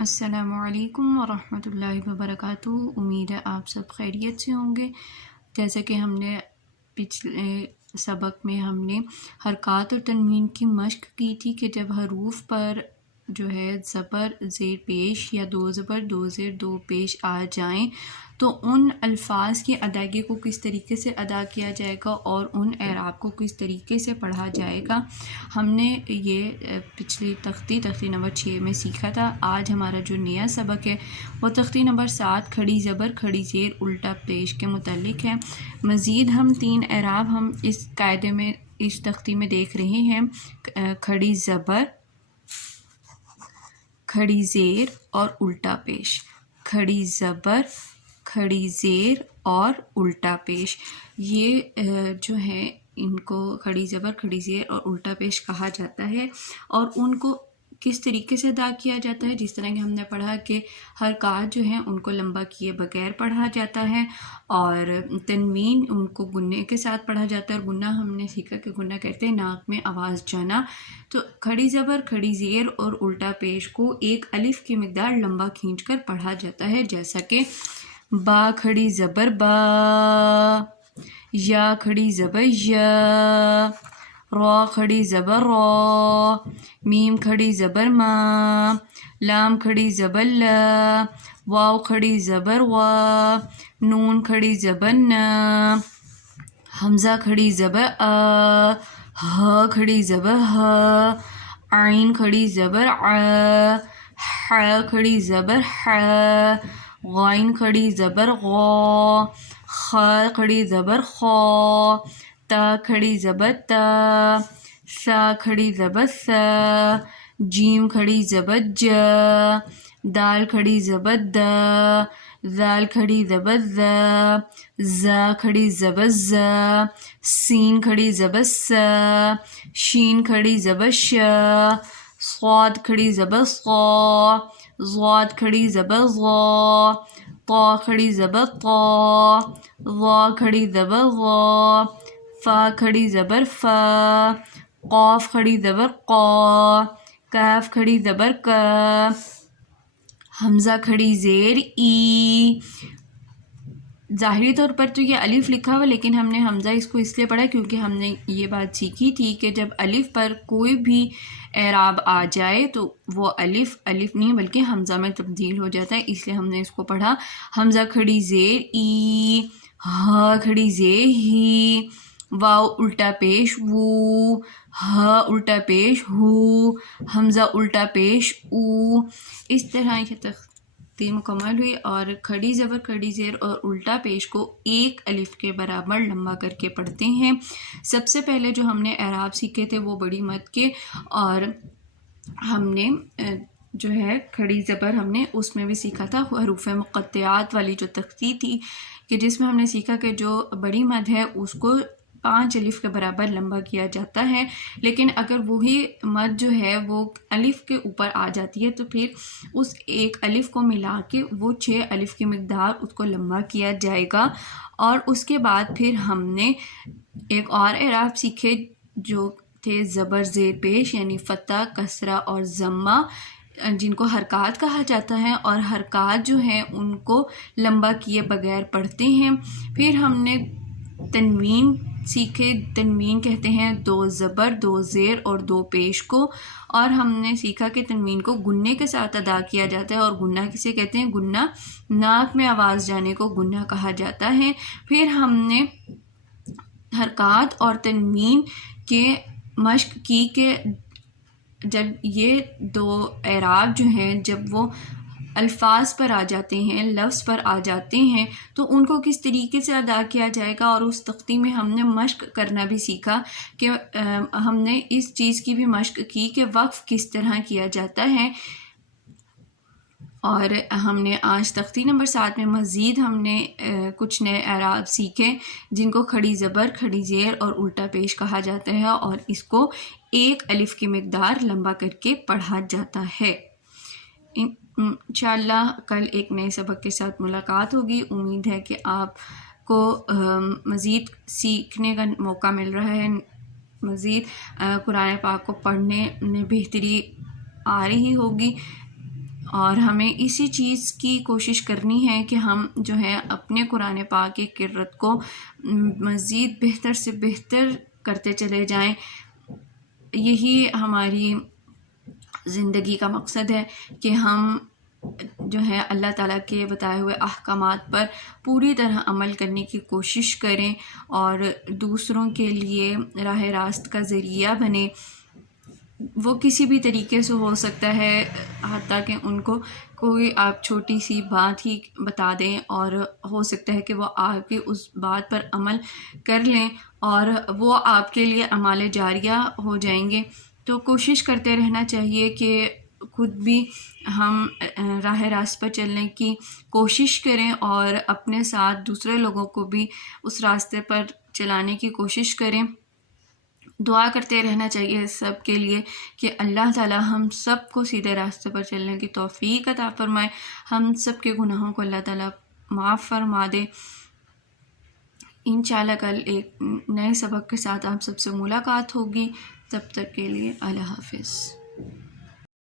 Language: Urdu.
السلام علیکم ورحمۃ اللہ وبرکاتہ۔ امید ہے آپ سب خیریت سے ہوں گے۔ جیسا کہ ہم نے پچھلے سبق میں ہم نے حرکات اور تنوین کی مشق کی تھی کہ جب حروف پر جو ہے زبر زیر پیش یا دو زبر دو زیر دو پیش آ جائیں تو ان الفاظ کی ادائیگی کو کس طریقے سے ادا کیا جائے گا اور ان اعراب کو کس طریقے سے پڑھا جائے گا۔ ہم نے یہ پچھلی تختی نمبر 6 میں سیکھا تھا۔ آج ہمارا جو نیا سبق ہے وہ تختی نمبر 7 کھڑی زبر کھڑی زیر الٹا پیش کے متعلق ہے۔ مزید ہم 3 اعراب ہم اس قاعدے میں اس تختی میں دیکھ رہے ہیں، کھڑی زبر، کھڑی زیر اور الٹا پیش، کھڑی زبر کھڑی زیر اور الٹا پیش۔ یہ جو ہے ان کو کھڑی زبر کھڑی زیر اور الٹا پیش کہا جاتا ہے، اور ان کو کس طریقے سے ادا کیا جاتا ہے، جس طرح کہ ہم نے پڑھا کہ حرکات جو ہیں ان کو لمبا کیے بغیر پڑھا جاتا ہے، اور تنوین ان کو گننے کے ساتھ پڑھا جاتا ہے، اور گنہ ہم نے سیکھا کہ گنہ کہتے ہیں ناک میں آواز جانا۔ تو کھڑی زبر کھڑی زیر اور الٹا پیش کو ایک الف کی مقدار لمبا کھینچ کر پڑھا جاتا ہے، جیسا کہ با کھڑی زبر با، یا کھڑی زبر یا، را کھڑی زبر را، میم کھڑی زبر ما، لام کھڑی زبر لا، واو کھڑی زبر وا، نون کھڑی زبر نا، حمزہ کھڑی زبر آ، ہا کھڑی زبر ہا، عین کھڑی زبر ع، ح کھڑی زبر ح، غین کھڑی زبر غا، خا کھڑی زبر خا، تا کھڑی زبر تا، سا کھڑی زبر سا، جیم کھڑی زبر جا، دال کھڑی زبر دا، زال کھڑی زبر زا، زا کھڑی زبر زا، سین کھڑی زبر سا، شین کھڑی زبر شا، صاد کھڑی زبر صا، ضاد کھڑی زبر ضا، طا کھڑی زبر طا، ظا کھڑی زبر ظا، فا کھڑی زبر فا، قاف کھڑی زبر قا، کاف کھڑی زبر کا، حمزہ کھڑی زیر ای۔ ظاہری طور پر تو یہ الف لکھا ہوا، لیکن ہم نے حمزہ اس کو اس لیے پڑھا کیونکہ ہم نے یہ بات سیکھی تھی کہ جب الف پر کوئی بھی اعراب آ جائے تو وہ الف نہیں بلکہ حمزہ میں تبدیل ہو جاتا ہے، اس لیے ہم نے اس کو پڑھا حمزہ کھڑی زیر ای، ہا کھڑی زیر ہی، واو الٹا پیش وو، ہا الٹا پیش ہو، حمزہ الٹا پیش او۔ اس طرح یہ تختی مکمل ہوئی، اور کھڑی زبر کھڑی زیر اور الٹا پیش کو ایک الف کے برابر لمبا کر کے پڑھتے ہیں۔ سب سے پہلے جو ہم نے اعراب سیکھے تھے وہ بڑی مد کے، اور ہم نے جو ہے کھڑی زبر ہم نے اس میں بھی سیکھا تھا حروف مقطعات والی جو تختی تھی، کہ جس میں ہم نے سیکھا کہ جو بڑی مد ہے اس کو 5 الف کے برابر لمبا کیا جاتا ہے، لیکن اگر وہی مد جو ہے وہ الف کے اوپر آ جاتی ہے تو پھر اس ایک الف کو ملا کے وہ 6 الف کی مقدار اس کو لمبا کیا جائے گا۔ اور اس کے بعد پھر ہم نے ایک اور اعراب سیکھے جو تھے زبر زیر پیش، یعنی فتح کسرہ اور ضمہ، جن کو حرکات کہا جاتا ہے، اور حرکات جو ہیں ان کو لمبا کیے بغیر پڑھتے ہیں۔ پھر ہم نے تنوین سیکھے، تنوین کہتے ہیں 2 زبر 2 زیر اور 2 پیش کو، اور ہم نے سیکھا کہ تنوین کو گننے کے ساتھ ادا کیا جاتا ہے، اور گنہ کسے کہتے ہیں؟ گنہ ناک میں آواز جانے کو گنہ کہا جاتا ہے۔ پھر ہم نے حرکات اور تنوین کے مشق کی کہ جب یہ 2 اعراب جو ہیں جب وہ الفاظ پر آ جاتے ہیں، لفظ پر آ جاتے ہیں تو ان کو کس طریقے سے ادا کیا جائے گا، اور اس تختی میں ہم نے مشق کرنا بھی سیکھا کہ ہم نے اس چیز کی بھی مشق کی کہ وقف کس طرح کیا جاتا ہے۔ اور ہم نے آج تختی نمبر 7 میں مزید ہم نے کچھ نئے اعراب سیکھے جن کو کھڑی زبر کھڑی زیر اور الٹا پیش کہا جاتا ہے، اور اس کو ایک الف کی مقدار لمبا کر کے پڑھا جاتا ہے۔ انشاءاللہ کل ایک نئے سبق کے ساتھ ملاقات ہوگی۔ امید ہے کہ آپ کو مزید سیکھنے کا موقع مل رہا ہے، مزید قرآن پاک کو پڑھنے میں بہتری آ رہی ہوگی، اور ہمیں اسی چیز کی کوشش کرنی ہے کہ ہم جو ہے اپنے قرآن پاک کی قرأت کو مزید بہتر سے بہتر کرتے چلے جائیں. یہی ہماری زندگی کا مقصد ہے کہ ہم جو ہے اللہ تعالیٰ کے بتائے ہوئے احکامات پر پوری طرح عمل کرنے کی کوشش کریں اور دوسروں کے لیے راہ راست کا ذریعہ بنیں. وہ کسی بھی طریقے سے ہو سکتا ہے، حتیٰ کہ ان کو کوئی آپ چھوٹی سی بات ہی بتا دیں اور ہو سکتا ہے کہ وہ آپ کی اس بات پر عمل کر لیں اور وہ آپ کے لیے اعمال جاریہ ہو جائیں گے. تو کوشش کرتے رہنا چاہیے کہ خود بھی ہم راہ راست پر چلنے کی کوشش کریں اور اپنے ساتھ دوسرے لوگوں کو بھی اس راستے پر چلانے کی کوشش کریں. دعا کرتے رہنا چاہیے سب کے لیے کہ اللہ تعالیٰ ہم سب کو سیدھے راستے پر چلنے کی توفیق عطا فرمائے، ہم سب کے گناہوں کو اللہ تعالیٰ معاف فرما دے. انشاءاللہ کل ایک نئے سبق کے ساتھ آپ سب سے ملاقات ہوگی. تب تک کے لیے اللہ حافظ.